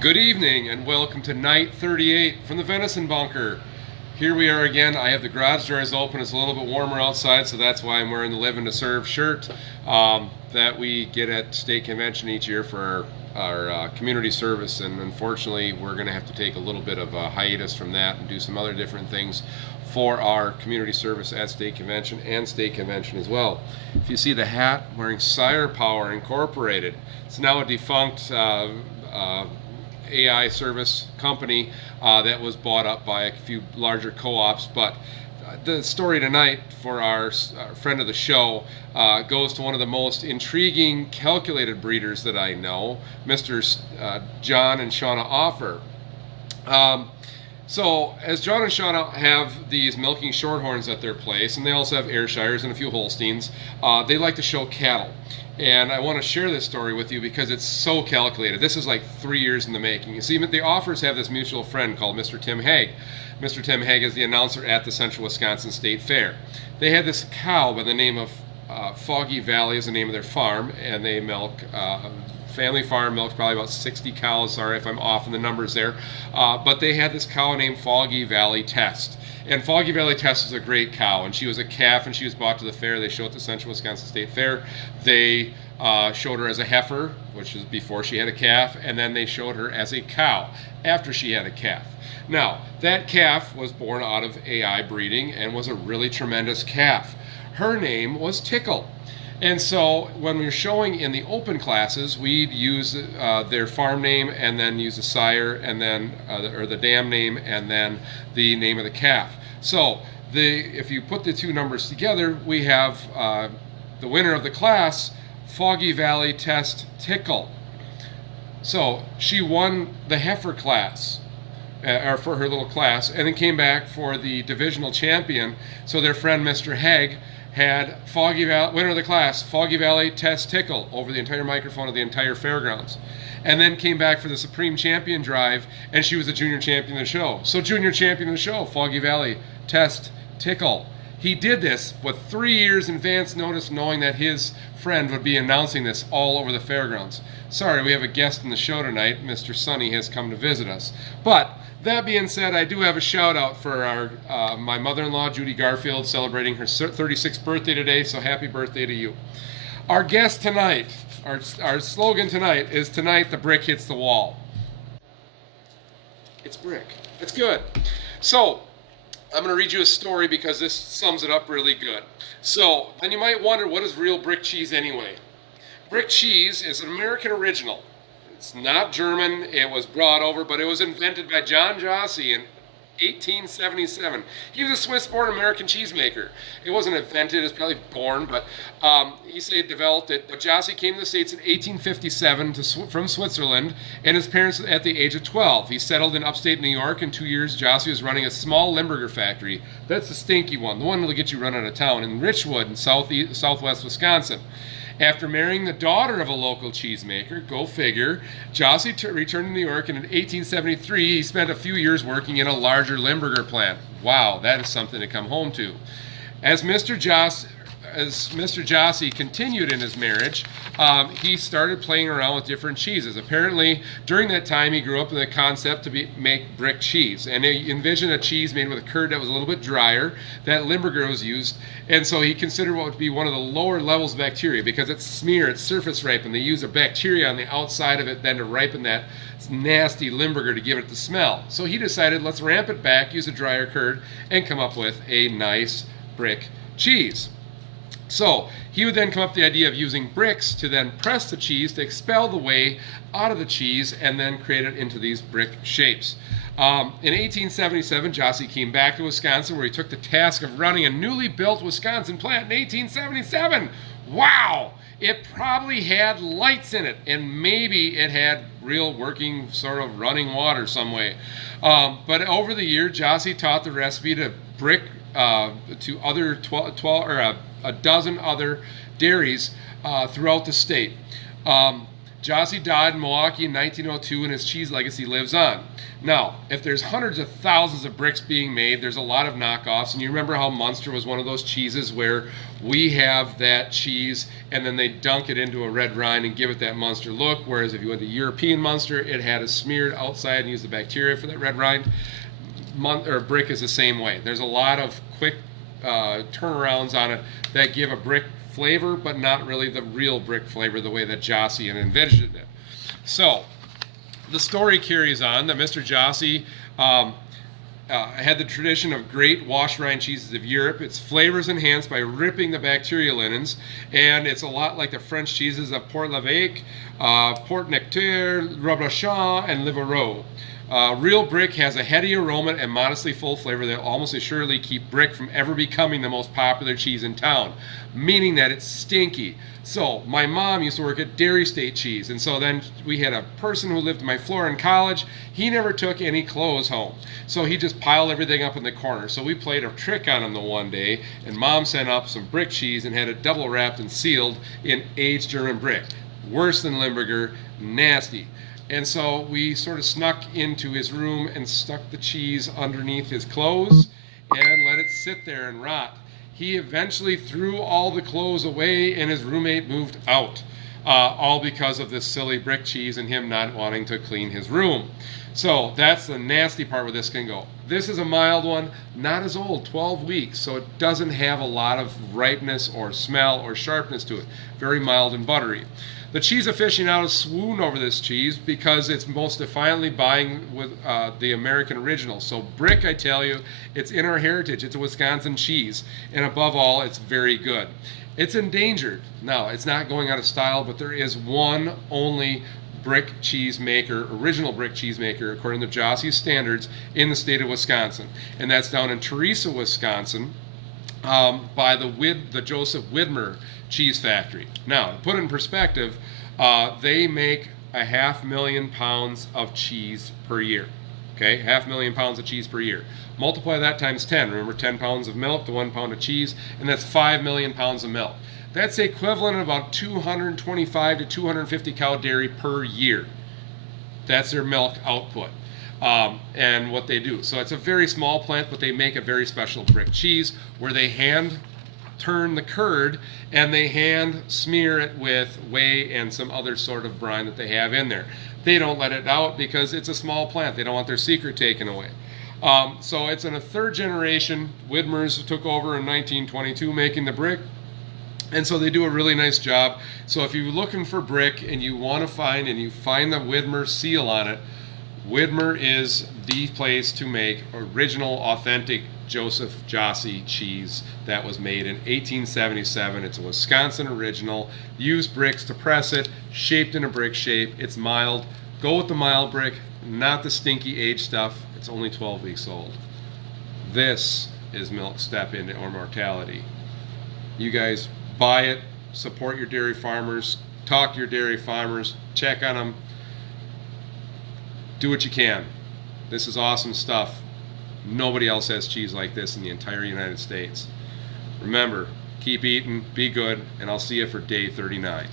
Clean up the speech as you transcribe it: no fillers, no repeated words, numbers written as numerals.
Good evening and welcome to night 38 from the Venison Bunker. Here we are again. I have the garage doors open. It's a little bit warmer outside, so that's why I'm wearing the Living to Serve shirt that we get at state convention each year for our community service. And unfortunately, we're going to have to take a little bit of a hiatus from that and do some other different things for our community service at state convention and state convention as well. If you see the hat, I'm wearing Sire Power Incorporated. It's now a defunct AI service company that was bought up by a few larger co-ops. But the story tonight for our friend of the show goes to one of the most intriguing calculated breeders that I know, Mr. John and Shauna Offer. So as John and Shauna have these milking shorthorns at their place, and they also have Ayrshires and a few Holsteins, they like to show cattle. And I want to share this story with you because it's so calculated. This is like 3 years in the making. You see, the Offers have this mutual friend called Mr. Tim Haig. Mr. Tim Haig is the announcer at the Central Wisconsin State Fair. They had this cow by the name of Foggy Valley is the name of their farm, and they milk family farm, milks probably about 60 cows. Sorry if I'm off in the numbers there. But they had this cow named Foggy Valley Test. And Foggy Valley Test was a great cow, and she was a calf, and she was brought to the fair. They showed at the Central Wisconsin State Fair. They showed her as a heifer, which is before she had a calf, and then they showed her as a cow after she had a calf. Now, that calf was born out of AI breeding and was a really tremendous calf. Her name was Tickle. And so when we were showing in the open classes, we'd use their farm name and then use the sire and then or the dam name and then the name of the calf. So if you put the two numbers together, we have the winner of the class, Foggy Valley Test Tickle. So she won the heifer class, or for her little class, and then came back for the divisional champion. So their friend Mr. Haig had winner of the class, Foggy Valley Test Tickle, over the entire microphone of the entire fairgrounds. And then came back for the Supreme Champion Drive, and she was the junior champion of the show. So junior champion of the show, Foggy Valley Test Tickle. He did this with 3 years in advance notice, knowing that his friend would be announcing this all over the fairgrounds. Sorry, we have a guest in the show tonight. Mr. Sonny has come to visit us. But that being said, I do have a shout out for my mother-in-law, Judy Garfield, celebrating her 36th birthday today, so happy birthday to you. Our guest tonight, our slogan tonight is "Tonight the brick hits the wall." It's brick. It's good. So, I'm going to read you a story because this sums it up really good. So, then you might wonder, what is real brick cheese anyway? Brick cheese is an American original. It's not German. It was brought over, but it was invented by John Jossi in 1877. He was a Swiss-born American cheesemaker. It wasn't invented, it was probably born, but he developed it. But Jossi came to the States in 1857 from Switzerland, and his parents at the age of 12. He settled in upstate New York. In 2 years, Jossi was running a small Limburger factory. That's the stinky one, the one that'll get you run out of town, in Richwood in southwest Wisconsin. After marrying the daughter of a local cheesemaker, go figure, Jossi returned to New York, and in 1873 he spent a few years working in a larger Limburger plant. Wow, that is something to come home to. As Mr. Jossi continued in his marriage, he started playing around with different cheeses. Apparently, during that time, he grew up with a concept to make brick cheese. And he envisioned a cheese made with a curd that was a little bit drier, that Limburger was used. And so he considered what would be one of the lower levels of bacteria, because it's smeared, it's surface ripened. They use a bacteria on the outside of it then to ripen that nasty Limburger to give it the smell. So he decided, let's ramp it back, use a drier curd, and come up with a nice brick cheese. So he would then come up with the idea of using bricks to then press the cheese to expel the whey out of the cheese and then create it into these brick shapes. In 1877, Jossi came back to Wisconsin, where he took the task of running a newly built Wisconsin plant in 1877. Wow! It probably had lights in it, and maybe it had real working sort of running water some way. But over the year, Jossi taught the recipe to brick to other 12 or a dozen other dairies throughout the state. Jossi died in Milwaukee in 1902, and his cheese legacy lives on. Now, if there's hundreds of thousands of bricks being made, there's a lot of knockoffs. And you remember how Munster was one of those cheeses where we have that cheese and then they dunk it into a red rind and give it that Munster look. Whereas if you went to European Munster, it had a smeared outside and used the bacteria for that red rind. Brick is the same way. There's a lot of quick turnarounds on it that give a brick flavor, but not really the real brick flavor the way that Jossi envisioned it. So the story carries on that Mr. Jossi had the tradition of great wash rind cheeses of Europe. Its flavor is enhanced by ripping the bacteria linens, and it's a lot like the French cheeses of Port l'Evêque, Port Nectaire, Reblochon, and Livarot. Real brick has a heady aroma and modestly full flavor that almost assuredly keep brick from ever becoming the most popular cheese in town, meaning that it's stinky. So my mom used to work at Dairy State Cheese, and so then we had a person who lived on my floor in college. He never took any clothes home, so he just piled everything up in the corner. So we played a trick on him the one day, and Mom sent up some brick cheese and had it double wrapped and sealed in aged German brick. Worse than Limburger, nasty. And so we sort of snuck into his room and stuck the cheese underneath his clothes and let it sit there and rot. He eventually threw all the clothes away and his roommate moved out, all because of this silly brick cheese and him not wanting to clean his room. So that's the nasty part where this can go. This is a mild one, not as old, 12 weeks, so it doesn't have a lot of ripeness or smell or sharpness to it. Very mild and buttery. The cheese aficionados swoon over this cheese because it's most defiantly buying with the American original. So brick, I tell you, it's in our heritage. It's a Wisconsin cheese, and above all, it's very good. It's endangered. Now, it's not going out of style, but there is one only brick cheese maker, original brick cheese maker, according to Jossi's standards, in the state of Wisconsin, and that's down in Teresa, Wisconsin, by the Joseph Widmer cheese factory. Now, to put it in perspective, they make 500,000 pounds of cheese per year. Okay, 500,000 pounds of cheese per year. Multiply that times 10. Remember, 10 pounds of milk to 1 pound of cheese, and that's 5 million pounds of milk. That's the equivalent of about 225 to 250 cow dairy per year. That's their milk output. And what they do. So it's a very small plant, but they make a very special brick cheese where they hand turn the curd and they hand smear it with whey and some other sort of brine that they have in there. They don't let it out because it's a small plant. They don't want their secret taken away. So it's in a third generation. Widmer's took over in 1922 making the brick. And so they do a really nice job. So if you're looking for brick and you want to find and you find the Widmer seal on it, Widmer is the place to make original, authentic Joseph Jossi cheese that was made in 1877. It's a Wisconsin original. Used bricks to press it, shaped in a brick shape. It's mild. Go with the mild brick, not the stinky aged stuff. It's only 12 weeks old. This is Milk Step into Immortality. You guys buy it, support your dairy farmers, talk to your dairy farmers, check on them. Do what you can. This is awesome stuff. Nobody else has cheese like this in the entire United States. Remember, keep eating, be good, and I'll see you for day 39.